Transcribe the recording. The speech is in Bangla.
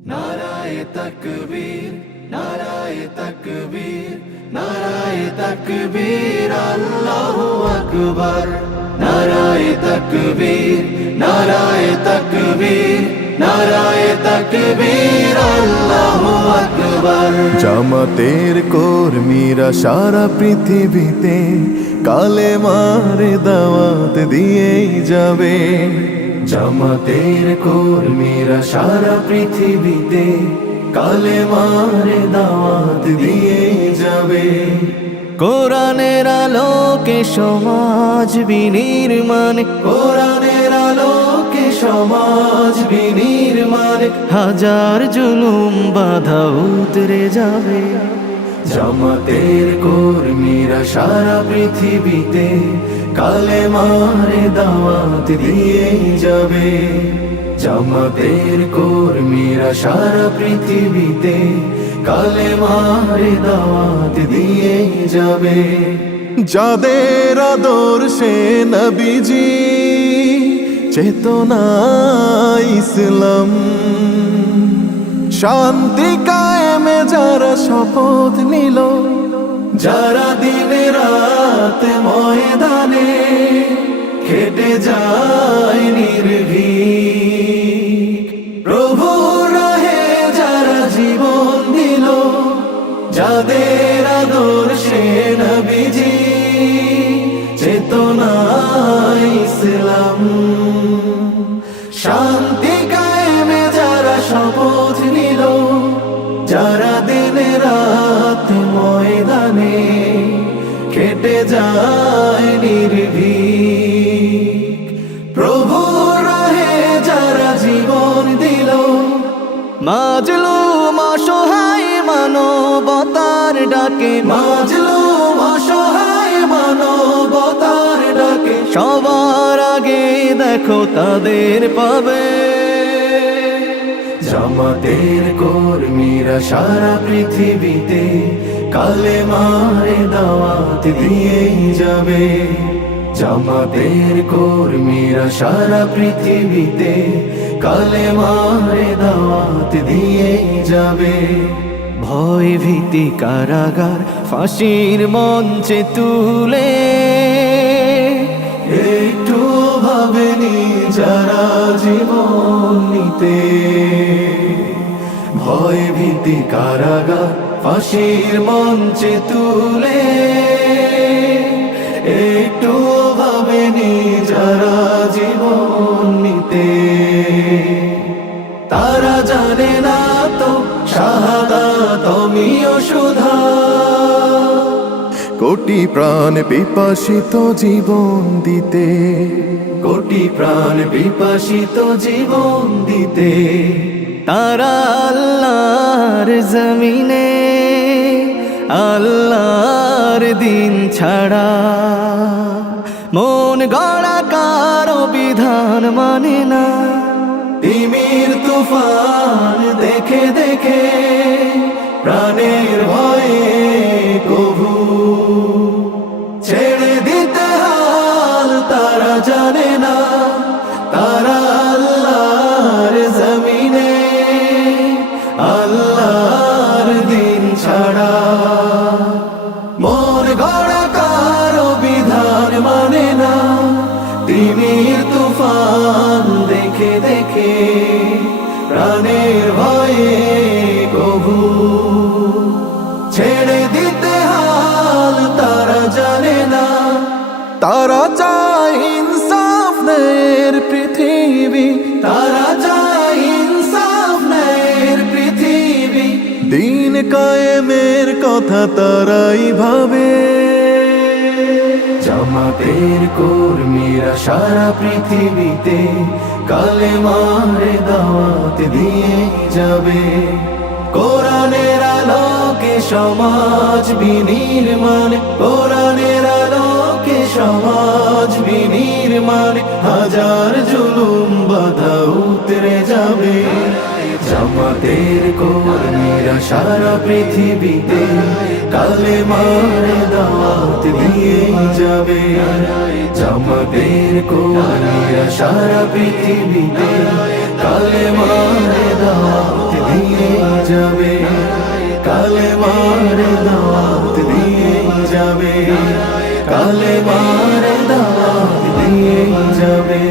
নারায়ে তাকবীর, নারায়ে তাকবীর, নারায়ে তাকবীর, আল্লাহু আকবার। নারায়ে তাকবীর, নারায়ে তাকবীর, নারায়ে তাকবীর, আল্লাহু আকবার। জামাতের কর্মীরা সারা পৃথিবীতে কালেমার দাওয়াত দিয়েই যাবে। জামাতের কর্মীরা সারা পৃথিবীতে কালেমার দাওয়াত দিয়ে যাবে। কোরআনের আলোকে সমাজ বিনির্মাণ, কোরআনের আলোকে সমাজ বিনির্মাণ, হাজার জুলুম বাধা উতরে যাবে। জামাতের কর্মীরা সারা পৃথিবীতে কালেমার দাওয়াত দিয়ে যাবে। জামাতের কর্মীরা সারা পৃথিবীতে কালেমার দাওয়াত দিয়ে যাবে। যাদের আদর্শে নবীজি চেতনা ইসলাম, শান্তি কায়েমে যারা শপথ নিল, যারা দিন রাত ময়দানে খেটে যায় নির্ভীক, প্রভুর রাহে যারা জীবন দিল, যাদের আদর্শে নবীজি চেতনা ইসলাম, শান্তি কায়েমে যারা শপথ নিল, যারা দিন রাত ময়দানে খেটে যায় নির্ভীক, প্রভুর রাহে যারা জীবন দিল, মাজলুম অসহায় মানবতার ডাকে, মাজলুম অসহায় মানবতার ডাকে, সবার আগে দেখো তাদের পাবে। জামাতের কর্মীরা সারা পৃথিবীতে কালেমার দাওয়াত দিয়ে যাবে। জামাতের কর্মীরা সারা পৃথিবীতে কালেমার দাওয়াত দিয়ে যাবে। ভয় ভীতি কারাগার ফাঁসির মঞ্চে তুলে, একটু ভাবেনি যারা জীবন নিতে, ভয় ভীতি কারাগার ফাঁসির মঞ্চে তুলে, একটু ভাবেনি যারা জীবন নিতে। তারা জানে না তো শাহাদাত অমিয় সুধা, কোটি প্রাণ পিপাসিত জীবন দিতে, কোটি প্রাণ বিপাসিত জীবন দিতে। তারা আল্লাহর জমিনে আল্লাহর দিন ছাড়া মন গড়া কারো বিধান মানে না। তিমির তুফান দেখে দেখে প্রাণের ভয়ে কভু ছেড়ে দিতে হাল তারা জানে না। তারা আল্লাহর জমিনে আল্লাহর দিন ছাড়া মন গড়া কারো বিধান মানে না। তিমির তুফান দেখে দেখে প্রাণের ভয়ে কভু ছেড়ে দিতে হাল তারা জানে না। তারা চায় ইনসাফ ন্যায়ের পৃথিবী, তারা চায় ইনসাফ ন্যায়ের পৃথিবী, দিন কায়েমের কথা তারাই ভাবে। জামাতের কর্মীরা সারা পৃথিবীতে কালেমার দাওয়াত দিয়ে যাবে। কোরআনের আলোকে সমাজ বিনির্মাণ, কোরআনের আলোকে সমাজ বিনির্মাণ, হাজার জুলুম বাধা উতরে যাবে। জামাতের কর্মীরা সারা পৃথিবীতে কালেমার দাওয়াত দিয়ে যাবে। জামাতের কর্মীরা সারা পৃথিবীতে কালেমার দাওয়াত দিয়ে যাবে, কালেমার দাওয়াত দিয়ে যাবে, কালেমার দাওয়াত দিয়ে যাবে।